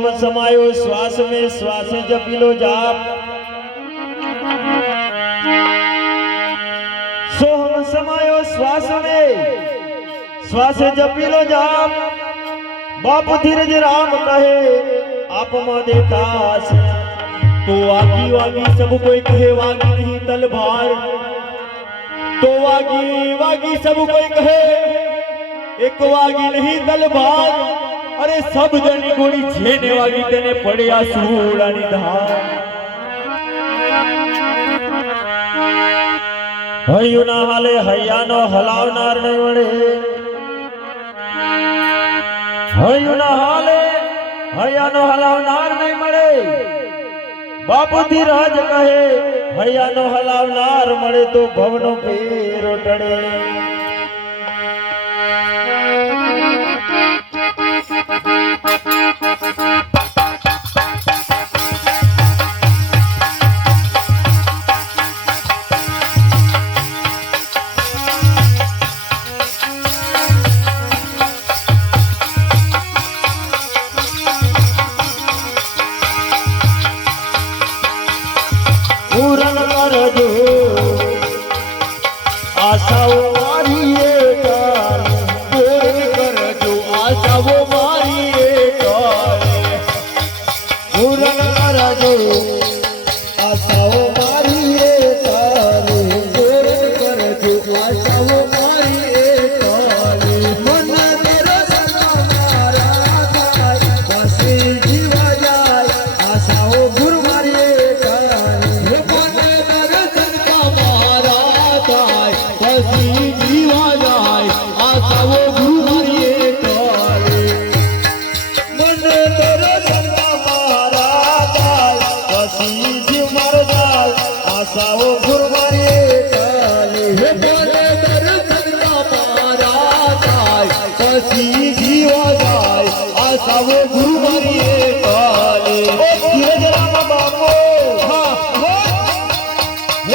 सोहम समायो श्वास में श्वास जपी लो जाप। सोहम समायो श्वास में श्वास जपी लो जाप। बाप धीरज राम कहे आप मां देखास। तो वागी वागी सब कोई कहे वागी नहीं तलवार। तो वागी वागी सब कोई कहे एक वागी नहीं तलवार। अरे सब जनी गोड़ी छेने वागी तेने पड़या सूळानी धार। हयु ना हाले हयानो हलावनार नहीं वड़े। हयु ना हाले हयानो हलावनार नहीं मळे। बापू धीरज कहे हयानो हलावनार मळे तो भवनो फेरो टळे। पूरन करजो आशाओ मारी काल। पूरन करजो आशाओ मारी काल। पूरन करजो आशाओ मारी काल। पूरन करजो आशाओ मारी काल। मन तेरो सना मारा थाय बसे जीवा जाय आशाओ गुरु मारी जीवा जाय आशाओ गुरु मारिए काले। मन तेरे संगा मारा जाय बसी जीव मर जाय आशाओ गुरु मारिए काले। मन तेरे संगा मारा जाय बसी जीवा जाय आशाओ गुरु मारिए काले। धीरज राम बाबू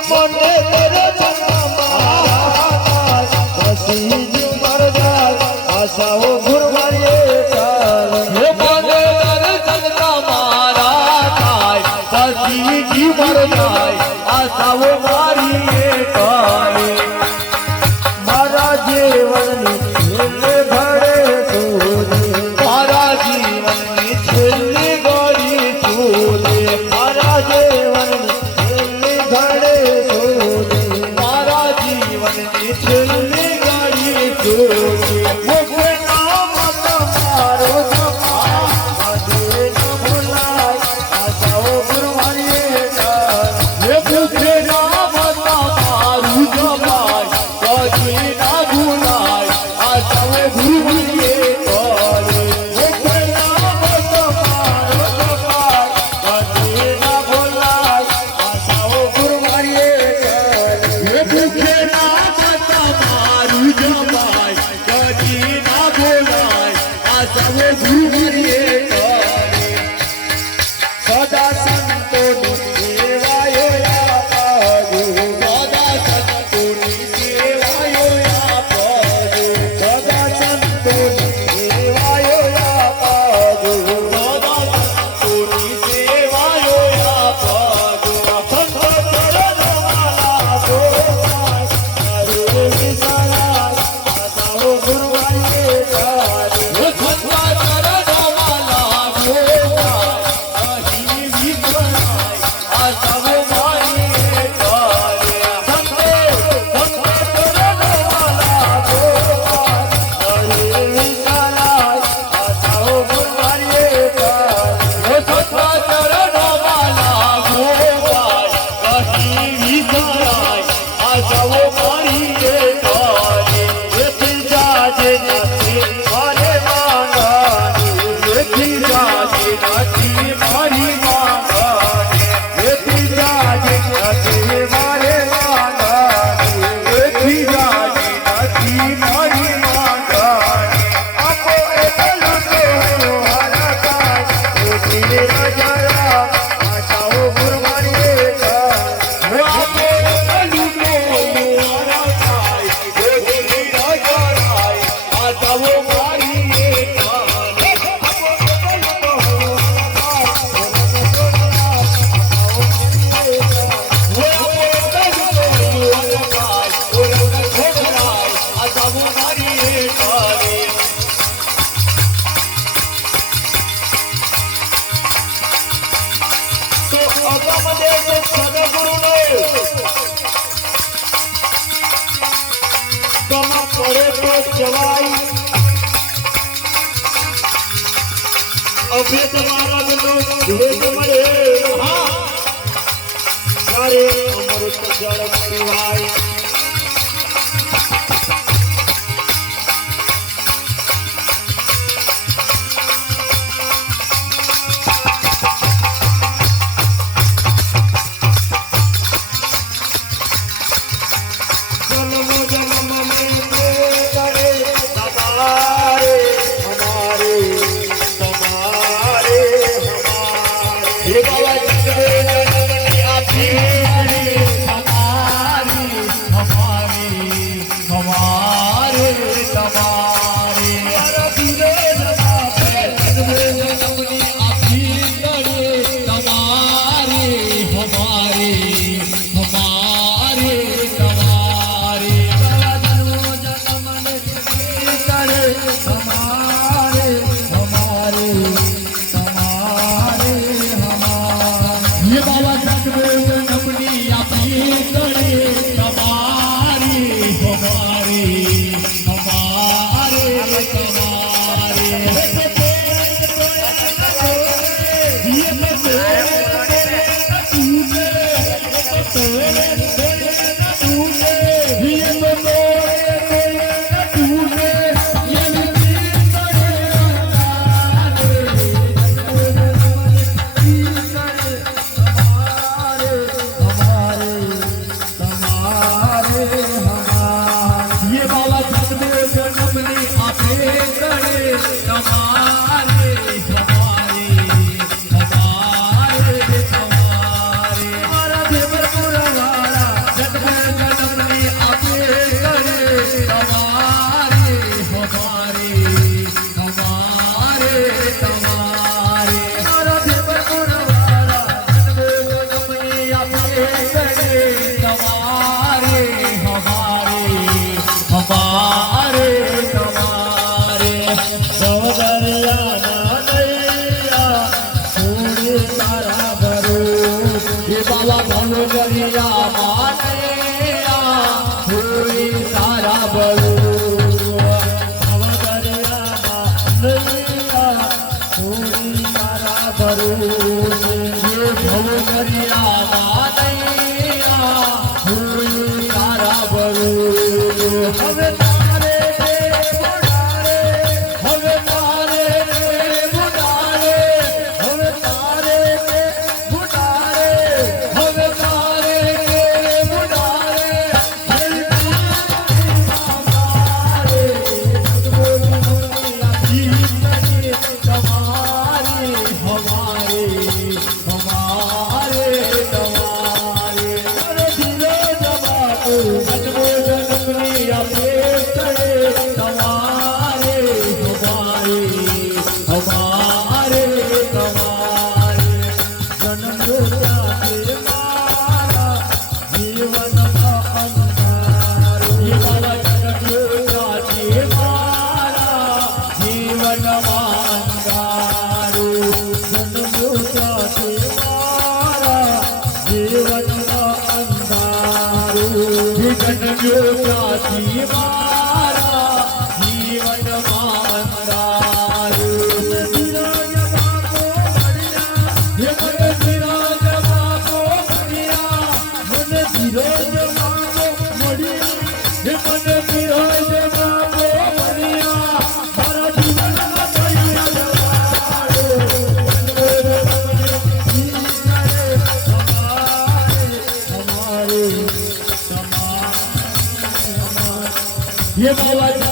मन तेरे संगा जीव मर जाय आशाओ गुरु मारिए काल। हे बोले दर्शन का मारा जाय बसी जीव मर जाय आशाओ मारिए काल। मारा जीवन छेले घड़े सोले। मारा जीवन छेले घड़ी सोले। मारा जीवन छेले घड़े सोले। मारा जीवन छेले मुझे नाम तुम्हारो मुझे न भुलाए आशाओ गुरु मारिए काल। मुझे नाम અગમ દેશ સદગુરુનો કમ પડે તો જવાય અભેદ માર્ગનો ભેદ મળે ત્યારે અમૃત જળ પીવાય ये बाबा